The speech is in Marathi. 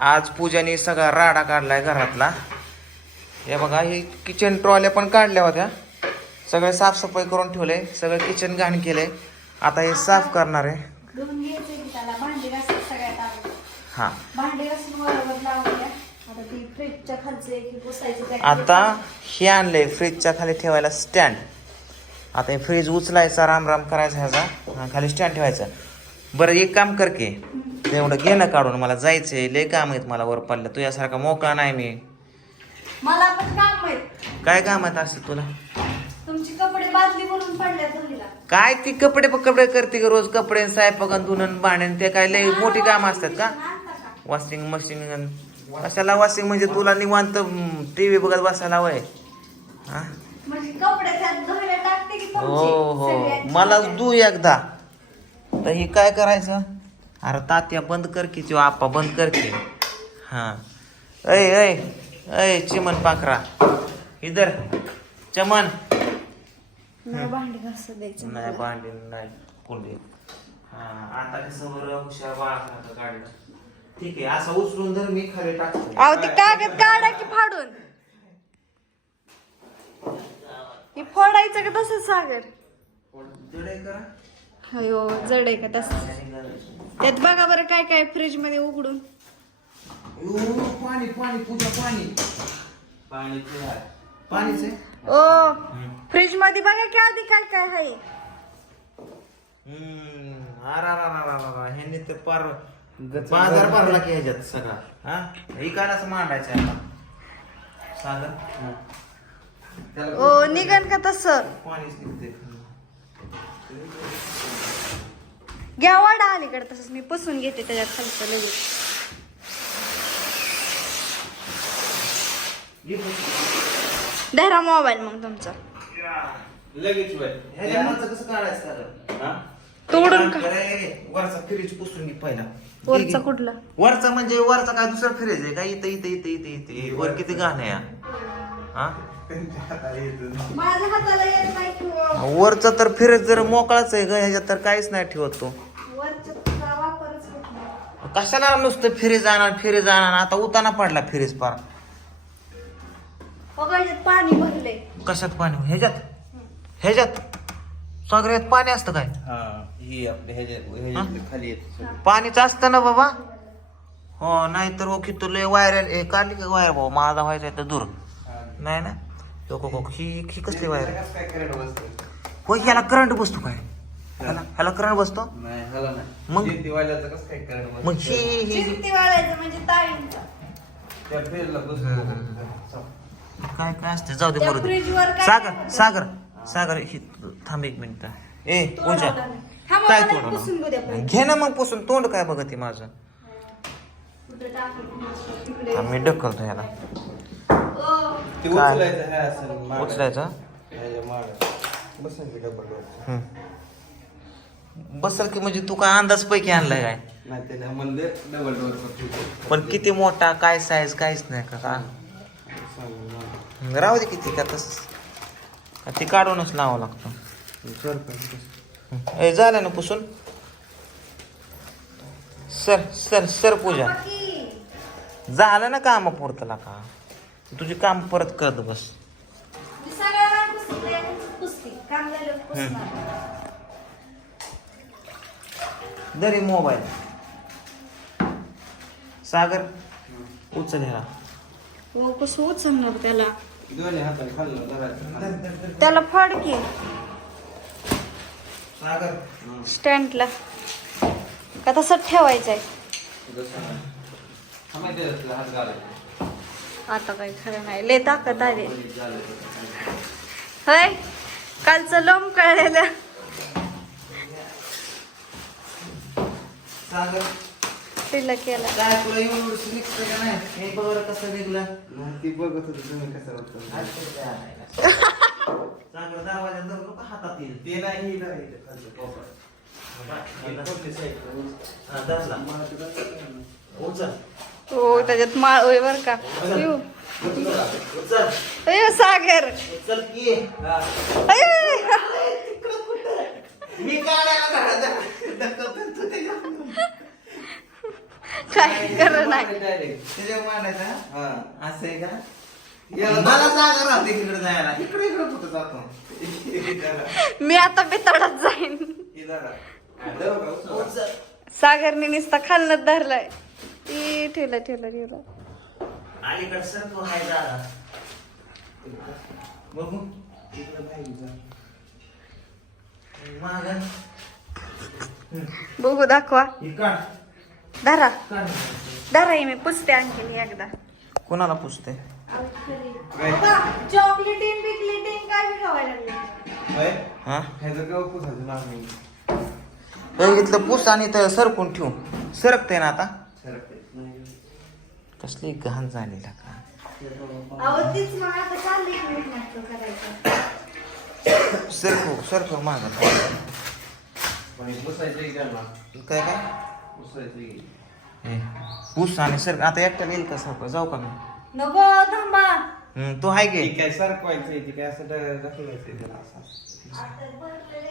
आज पूजाने सगळा राडा काढलाय घरातला. हे बघा हे किचन ट्रॉल्या पण काढल्या होत्या. सगळे साफसफाई करून ठेवले सगळं किचन घाण केलंय आता हे साफ करणार आहे. हा. आता हे आणलंय फ्रीजच्या खाली ठेवायला स्टँड आता हे फ्रीज उचलायचा राम राम करायचा ह्याचा. खाली स्टँड ठेवायचा. बरं एक काम कर की एवढं घे ना काढून मला जायचंय लय काम आहेत मला वर पडलं तुझ्यासारखा मोकळा नाही मी. मला पण काम काय काम आहेत असं तुला? तुमची कपडे बादली पडल्या धुलीला काय ती कपडे कपडे करते का रोज? कपडे स्वयंपाक धुणं भांडण ते काय लय मोठी काम असतात का? वॉशिंग मशीन कशाला वॉशिंग म्हणजे तुला निवांत टीव्ही बघत बसायला वय हा? म्हणजे कपडे त्यात धुयला टाकते की हो तुमची हो? मला दू एकदा. तर हे काय करायचं? अरे तात्या बंद कर की किंवा आप्पा बंद कर की. हा. ऐ ऐ ऐ चिमन पाखरा. इधर चमन. भांडी द्यायचं नाही भांडी नाही कुंडी हा आता कसं बरं हुशार बाळा काढलं ठीक आहे असं उचलून जर मी खाली टाकतो. अहो ती कागद काढा की फाडून. हे फोडायचं का तसं सागर? जड आहे का? अयो जड आहे का तसं? त्यात बघा बरं काय काय फ्रीजमध्ये उघडून. ओ, पाणी पाणी पूजा पाणी पाणी पाणीच आहे. ओ फ्रीजमध्ये बघा की आधी काय काय आहे. ह्यांनी तर पार बाजार भरला की ह्याच्यात सगळा. हा? इकायलाच मांडायचं आहे. ओ निघन का तसं? पाणीच निघते घ्या वाडा अलीकडे तसंच मी पुसून घेते त्याच्यात खालचं लगेच धरा मोबाईल मग तुमचा. लगेच कसं काढायचं हा? तोडून का? अरे, वरचा फ्रीज पुसून घे पहिला. वरचा कुठला? वरचा म्हणजे वरचा काय दुसरा फ्रीज आहे का? इथं इथं इथं इथं इथं. वर किती घाण आहे हा? माझ्या हाताला येत नाही किंवा वरचा तर फ्रीज जर मोकळाच आहे का ह्याच्यात तर काहीच नाही ठेवत तो. कशाला नुसतं फिरीज आणा फिरीज आणा आता उताना पडला फिरीज पार. बघा याच्यात पाणी भरले कशात पाणी? ह्याच्यात? ह्याच्यात? सागऱ्यात पाणी असतं काय? हा ही आपल्या ह्याच्यात ह्याच्यात खाली येते सगळं. पाणीच असतं ना बाबा. हो नाही तर हो की तुला वायर हे काढली का वायर भाऊ? माझा व्हायचा तर दूर. हा. नाही ना? हो, हो, हो, ही ही कसली वायर? कसं काय करंट बसतं? हो ह्याला करंट बसतो काय? ह्याला ह्याला करंट बसतो नाही ह्याला नाही मग? कसं काय? मग ही ही- ही म्हणजे ताईंचा त्या काय काय असते जाऊ दे त्या मरू दे फ्रीजवर काय सागर काय सागर सागर ही थांब एक मिनिट ए पूजा तोडवलं नाही. हा, मला काय पुसून द्या पहिले. घे ना मग पुसून तोंड काय बघत माझं कुठं टाकलं? तिकडे. थांब, मी ढकलतो ह्याला ओ, ते काय? उचलायचं आहे असं मागं. उचलायचं ह्याच्या मागं. बसायचं हम्म. बसल की म्हणजे तू काय अंदाज पैकी आणलाय काय? नाही त्याला म्हणले डबल डोअर करतो पण किती मोठा काय साईज काहीच नाही का? का राहू दे किती का तस ती काढूनच लावावं लागतं. ए झालं ना पुसून? Sir sir sir Pooja. झालं ना काम पुरतला का? तुझी काम परत करत बस. मी पुसते, पुसते. पुसणार. दरी मोबाईल. सागर उचल ह्याला. हो कसं उचलणार त्याला? दोन्ही हाताने खाल्लं धरायचं त्याला फाड की. सागर. स्टँडला. का तसंच ठेवायचंय? हा आता काही खरं नाही. लय ताकद आली. होय कालचं लोम कळलेलं. सागर. तिला केलं. काय तुला येऊन निघतं का नाही? हे बघ कसं निघलं. नाही, ती बघत होती तुम्ही कसं दरवाजा धरू नका हातात येईल. ते नाही. हे. उचल. त्याच्यात माळ होय बर का. उचल. अयो सागर. उचल की. अयो. मी काढायला ढकलतो तू त्याच्यात. काय खरं नाही. Direct. त्याच्यावर मांडायचा हा. असं आहे का? याला मला जागा राहते इकडे जायला. इकडे इकडे कुठं जातो? मी आता बितडत जाईन. हे. सागरने नुसता खाल्लं धरलाय. ती ठेवलं ठेवलं ठेवलं. अलीकडे सर तो हाय जागा बघू. पाहिजे. माग. बघू दाखवा. धरा. काढ. धरा हे मी पुसते आणखी एकदा. कोणाला पुसते? चॉकलेटीन बिकलेटीन काय? हा. बघितलं पुस आणि तर सरकून ठेवू. सरकते ना आता. कसली घाण झाली का सरकू सरकू माग पण हे पुसायचं की त्यांना? काय काय? की. हे, पुस आणि सरक आता एकट्याला येईल का सरक जाऊ का मी नको थांबा. हम्म, तू हाय हे काय सरकवायचं आहे, ते काय असं ढकलायचं त्याला असं.